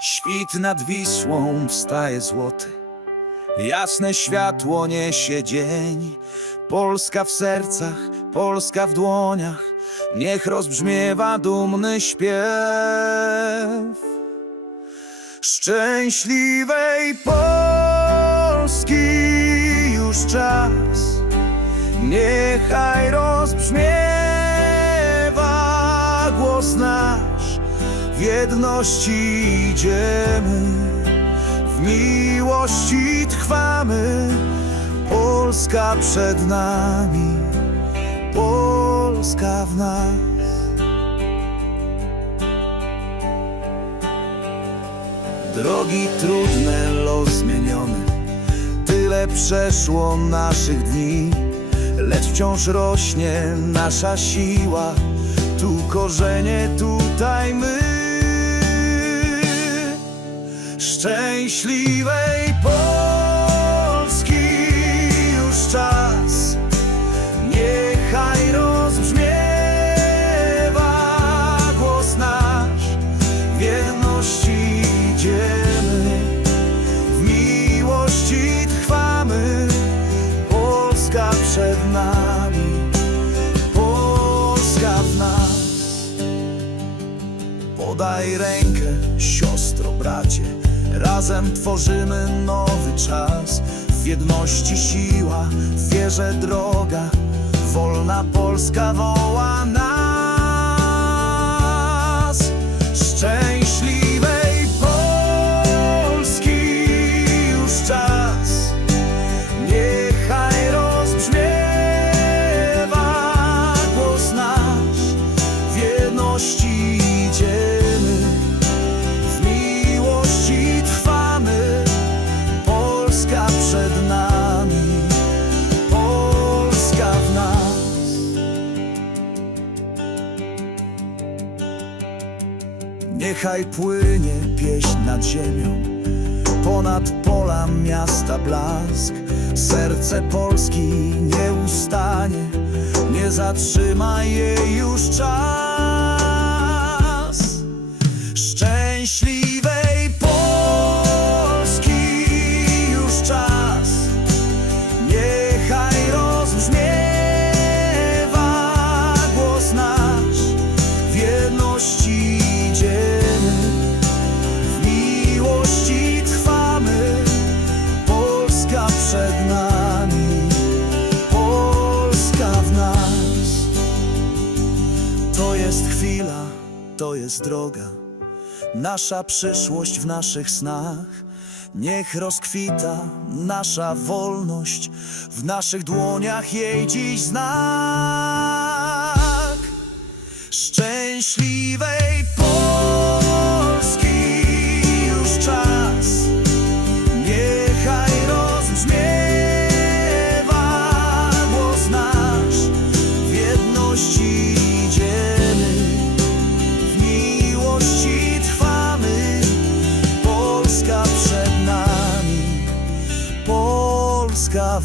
Świt nad Wisłą wstaje złoty. Jasne światło niesie dzień. Polska w sercach, Polska w dłoniach. Niech rozbrzmiewa dumny śpiew. Szczęśliwej Polski już czas. Niechaj rozbrzmiewa jedności idziemy W miłości trwamy. Polska przed nami Polska w nas. Drogi trudne, los zmieniony. Tyle przeszło naszych dni Lecz wciąż rośnie nasza siła. Tu korzenie, tutaj my Szczęśliwej Polski już czas. Niechaj rozbrzmiewa głos nasz. W jedności idziemy W miłości trwamy. Polska przed nami Polska w nas. Podaj rękę, siostro, bracie Razem tworzymy nowy czas. W jedności siła, w wierze droga. Wolna Polska woła nas Niechaj płynie pieśń nad ziemią Ponad pola miasta blask. Serce Polski nie ustanie Nie zatrzyma jej już czas to jest droga. Nasza przyszłość w naszych snach. Niech rozkwita nasza wolność. W naszych dłoniach jej dziś znak. Szczęśliwej Polska